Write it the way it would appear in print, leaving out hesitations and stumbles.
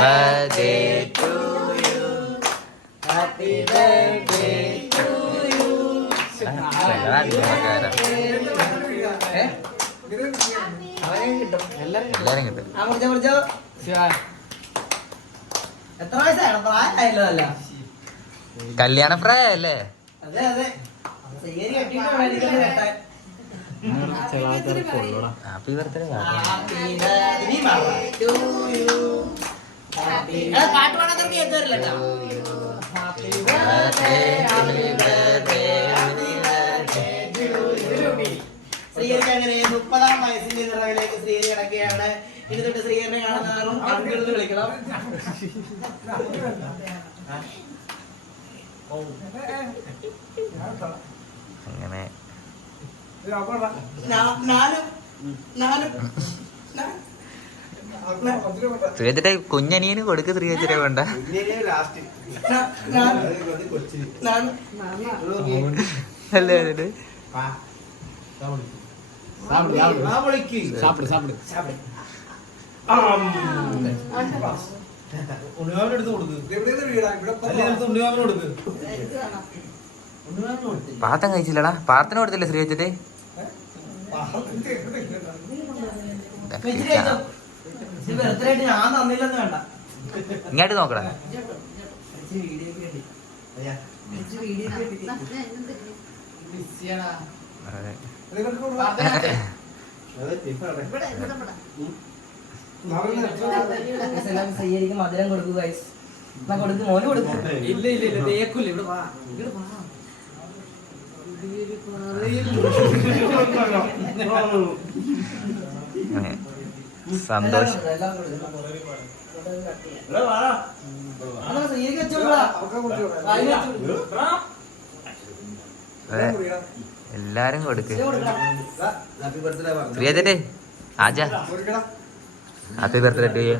birthday to you. Happy birthday to you. എല്ലാരും കിട്ടും. എത്ര വയസ്സാണ്? പ്രായമായല്ലോ. അല്ല കല്യാണ പ്രായല്ലേ? അതെ അതെ. കെട്ടാൻ ഹാപ്പി ബർത്ത്ഡേ. പാട്ട് പാടാൻ എത്തുവരില്ല. ശ്രീഹരിക്ക് അങ്ങനെ 30-ാം വയസ്സിന്റെ നിറവിലേക്ക് ശ്രീഹരി കിടക്കുകയാണ്. ഇനി തൊട്ട് ശ്രീഹരിനെ കാണുന്നവരും കണ്ടെടുത്ത് വിളിക്കണം. അങ്ങനെ ശ്രീയച്ചിട്ട് കുഞ്ഞനിയന് കൊടുക്ക്. ശ്രീയച്ചിട്ട് വേണ്ട. അല്ലേ പാത്തം കഴിച്ചില്ലടാ. പാർത്തിന് കൊടുത്തില്ലേ ശ്രീയച്ചിട്ട്? ഇങ്ങോട്ട് നോക്കടാ. ശ്രീഹരിക്ക് മധുരം കൊടുക്കുക. കൊടുക്കും, മോന് കൊടുക്കും. ഇല്ല ഇല്ല ഇല്ല, തേക്കൂല. ഇവിടെ വാ, ഇവിടെ വാ. സന്തോഷം. എല്ലാരും കൊടുക്ക്. ശ്രീയച്ചിട്ട് ആജാ. Happy birthday to U.